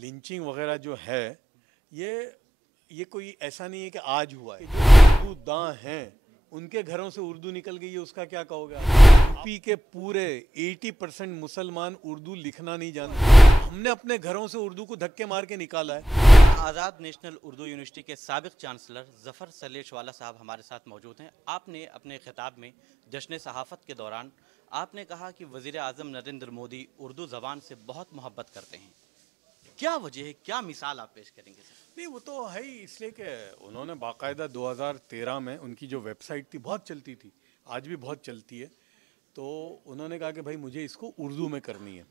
Lynching वगैरह जो है ये ये कोई ऐसा नहीं है कि आज हुआ है। जो उर्दू दां हैं उनके घरों से उर्दू निकल गई है, उसका क्या कहोगे आप? यूपी के पूरे 80% मुसलमान उर्दू लिखना नहीं जानते। हमने अपने घरों से उर्दू को धक्के मार के निकाला है। आज़ाद नेशनल उर्दू यूनिवर्सिटी के साबिक चांसलर ज़फ़र सलेशवाला साहब हमारे साथ मौजूद हैं। आपने अपने खिताब में जश्न सहाफ़त के दौरान आपने कहा कि वज़ीर आज़म नरेंद्र मोदी उर्दू ज़बान से बहुत मोहब्बत करते हैं। क्या वजह है, क्या मिसाल आप पेश करेंगे सर? नहीं, वो तो है ही, इसलिए कि उन्होंने बाकायदा 2013 में उनकी जो वेबसाइट थी बहुत चलती थी, आज भी बहुत चलती है। तो उन्होंने कहा कि भाई मुझे इसको उर्दू में करनी है,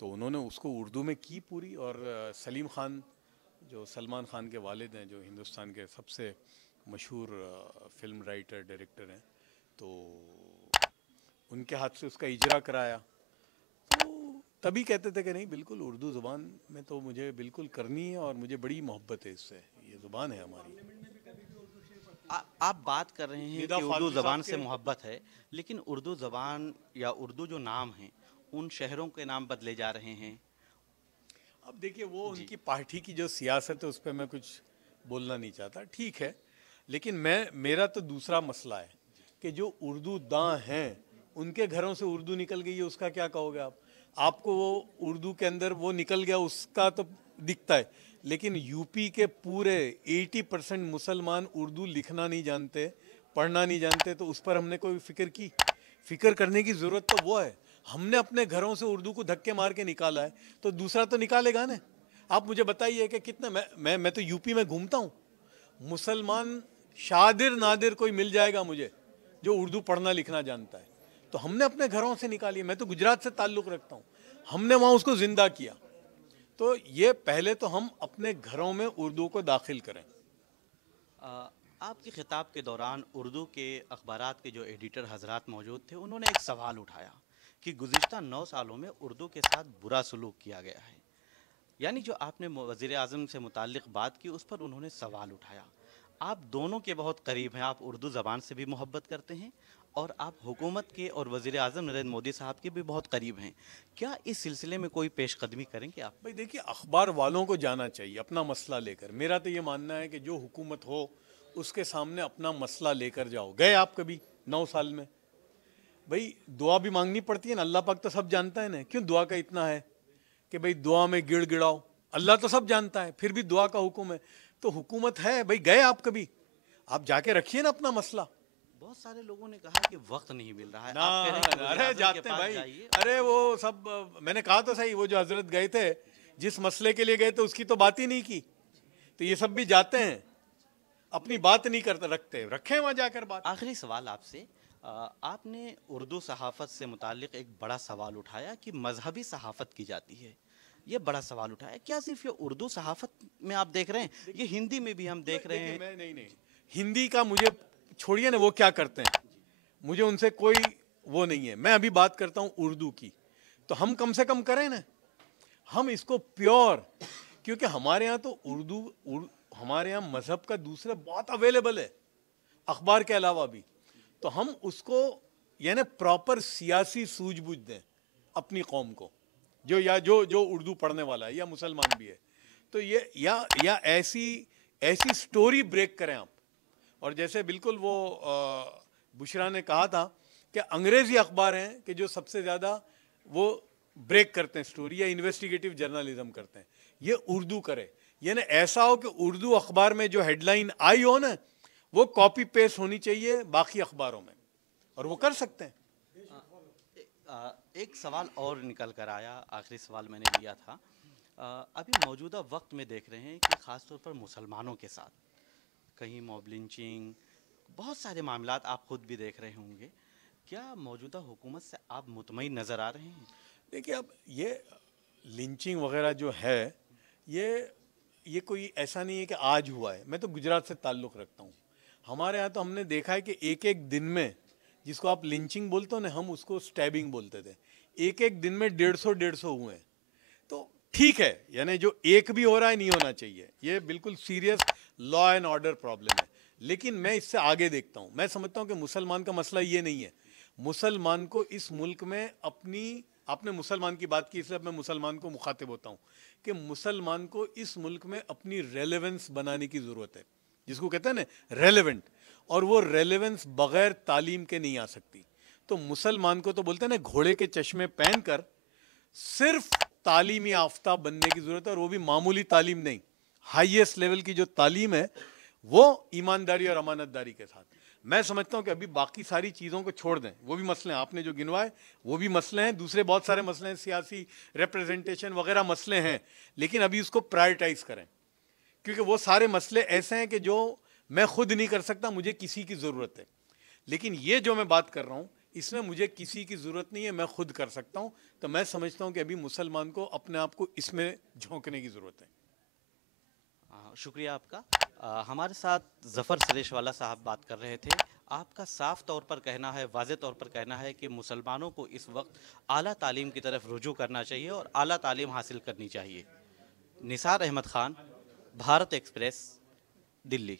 तो उन्होंने उसको उर्दू में की पूरी। और सलीम खान जो सलमान खान के वालिद हैं, जो हिंदुस्तान के सबसे मशहूर फिल्म राइटर डायरेक्टर हैं, तो उनके हाथ से उसका इजरा कराया। तो तभी कहते थे कि नहीं, बिल्कुल उर्दू ज़ुबान में तो मुझे बिल्कुल करनी है और मुझे बड़ी मोहब्बत है इससे, ये ज़ुबान है हमारी। आप बात कर रहे हैं निदा कि उर्दू फारूकी ज़बान साहब से के मोहब्बत है, लेकिन उर्दू ज़बान या उर्दू जो नाम हैं उन शहरों के नाम बदले जा रहे हैं। अब देखिए, वो जी। उनकी पार्टी की जो सियासत है उस पर मैं कुछ बोलना नहीं चाहता, ठीक है। लेकिन मेरा तो दूसरा मसला है कि जो उर्दू दां हैं उनके घरों से उर्दू निकल गई है, उसका क्या कहोगे आप? आपको वो उर्दू के अंदर वो निकल गया उसका तो दिखता है, लेकिन यूपी के पूरे 80% मुसलमान उर्दू लिखना नहीं जानते, पढ़ना नहीं जानते, तो उस पर हमने कोई फिक्र करने की ज़रूरत तो वो है। हमने अपने घरों से उर्दू को धक्के मार के निकाला है, तो दूसरा तो निकालेगा ना। आप मुझे बताइए कि कितने, मैं तो यूपी में घूमता हूँ, मुसलमान शादिर नादिर कोई मिल जाएगा मुझे जो उर्दू पढ़ना लिखना जानता है। तो हमने अपने घरों से निकाली। मैं तो गुजरात से ताल्लुक़ रखता हूँ, हमने वहाँ उसको ज़िंदा किया। तो ये पहले तो हम अपने घरों में उर्दू को दाखिल करें। आपके खिताब के दौरान उर्दू के अखबारात के जो एडिटर हजरात मौजूद थे उन्होंने एक सवाल उठाया कि गुज़िश्ता 9 सालों में उर्दू के साथ बुरा सलूक किया गया है। यानी जो आपने वज़ीर आज़म से मुताल्लिक़ बात की उस पर उन्होंने सवाल उठाया। आप दोनों के बहुत करीब हैं, आप उर्दू ज़बान से भी मोहब्बत करते हैं और आप हुकूमत के और वज़ीर आज़म नरेंद्र मोदी साहब के भी बहुत करीब हैं। क्या इस सिलसिले में कोई पेशकदमी करेंगे आप? भाई देखिए, अखबार वालों को जाना चाहिए अपना मसला लेकर। मेरा तो ये मानना है कि जो हुकूमत हो उसके सामने अपना मसला लेकर जाओ। गए आप कभी 9 साल में? भाई दुआ भी मांगनी पड़ती है ना, अल्लाह पाक तो सब जानता है ना। क्यों दुआ का इतना है कि भाई दुआ में गिड़गिड़ाओ? अल्लाह तो सब जानता है, फिर भी दुआ का हुक्म है। तो हुकूमत है, भाई गए आप कभी? आप जाके रखिए ना अपना मसला। बहुत सारे लोगों ने कहा कि वक्त नहीं मिल रहा है। ना, आप कह रहे हैं कि वज़ीर अरे आज़म के जाते हैं पास भाई। जाइए। अरे वो सब मैंने कहा तो सही, वो जो हजरत गए थे, जिस मसले के लिए गए थे उसकी तो बात ही नहीं की। तो ये सब भी जाते हैं, अपनी बात नहीं करते, रखे वहां जाकर बात। आखिरी सवाल आपसे, आपने उर्दू सहाफ़त से मुताल्लिक़ एक बड़ा सवाल उठाया कि मजहबी सहाफ़त की जाती है। ये बड़ा सवाल उठाया, क्या सिर्फ ये उर्दू सहाफ़त में आप देख रहे हैं, ये हिंदी में भी हम देख रहे देखिए, हैं? मैं नहीं नहीं हिंदी का मुझे छोड़िए ना, वो क्या करते हैं, मुझे उनसे कोई वो नहीं है। मैं अभी बात करता हूँ उर्दू की। तो हम कम से कम करें ना, हम इसको प्योर, क्योंकि हमारे यहाँ तो हमारे यहाँ मजहब का दूसरा बहुत अवेलेबल है अखबार के अलावा भी। तो हम उसको यानी प्रॉपर सियासी सूझबूझ दें अपनी कौम को, जो या जो जो उर्दू पढ़ने वाला है या मुसलमान भी है। तो ये या ऐसी ऐसी स्टोरी ब्रेक करें आप। और जैसे बिल्कुल वो बुशरा ने कहा था कि अंग्रेजी अखबार हैं कि जो सबसे ज़्यादा वो ब्रेक करते हैं स्टोरी या इन्वेस्टिगेटिव जर्नलिज्म करते हैं, ये उर्दू करे। यानी ऐसा हो कि उर्दू अखबार में जो हेडलाइन आई हो ना, वो कॉपी पेस्ट होनी चाहिए बाकी अखबारों में, और वो कर सकते हैं। एक सवाल और निकल कर आया, आखिरी सवाल मैंने लिया था। अभी मौजूदा वक्त में देख रहे हैं कि ख़ास तौर पर मुसलमानों के साथ कहीं मॉब लिंचिंग, बहुत सारे मामलात आप खुद भी देख रहे होंगे। क्या मौजूदा हुकूमत से आप मुतमईन नज़र आ रहे हैं? देखिए, अब ये लिंचिंग वगैरह जो है, ये कोई ऐसा नहीं है कि आज हुआ है। मैं तो गुजरात से ताल्लुक़ रखता हूँ। हमारे यहाँ तो हमने देखा है कि एक एक दिन में, जिसको आप लिंचिंग बोलते हो ना, हम उसको स्टैबिंग बोलते थे, एक एक दिन में 150 हुए हैं। तो ठीक है, यानी जो एक भी हो रहा है नहीं होना चाहिए, ये बिल्कुल serious law and order problem है। लेकिन मैं इससे आगे देखता हूँ। मैं समझता हूँ कि मुसलमान का मसला ये नहीं है। मुसलमान को इस मुल्क में अपनी, आपने मुसलमान की बात की इसलिए मैं मुसलमान को मुखातिब होता हूँ, कि मुसलमान को इस मुल्क में अपनी रेलेवेंस बनाने की ज़रूरत है, जिसको कहते हैं ना रेलेवेंट, और वो रेलेवेंस बग़ैर तालीम के नहीं आ सकती। तो मुसलमान को तो बोलते हैं ना घोड़े के चश्मे पहनकर सिर्फ तालीमी याफ्ता बनने की ज़रूरत है, और वो भी मामूली तालीम नहीं, हाईएस्ट लेवल की जो तालीम है वो ईमानदारी और अमानतदारी के साथ। मैं समझता हूं कि अभी बाकी सारी चीज़ों को छोड़ दें, वो भी मसले हैं आपने जो गिनवाए वो भी मसले हैं, दूसरे बहुत सारे मसले हैं, सियासी रिप्रेजेंटेशन वगैरह मसले हैं, लेकिन अभी उसको प्रायोरिटाइज करें, क्योंकि वो सारे मसले ऐसे हैं कि जो मैं खुद नहीं कर सकता, मुझे किसी की ज़रूरत है। लेकिन ये जो मैं बात कर रहा हूँ इसमें मुझे किसी की ज़रूरत नहीं है, मैं खुद कर सकता हूँ। तो मैं समझता हूँ कि अभी मुसलमान को अपने आप को इसमें झोंकने की ज़रूरत है। शुक्रिया आपका। हमारे साथ ज़फ़र सरेशवाला साहब बात कर रहे थे। आपका साफ तौर पर कहना है, वाज़े तौर पर कहना है कि मुसलमानों को इस वक्त आला तालीम की तरफ रुजू करना चाहिए और आला तालीम हासिल करनी चाहिए। निसार अहमद ख़ान, भारत एक्सप्रेस, दिल्ली।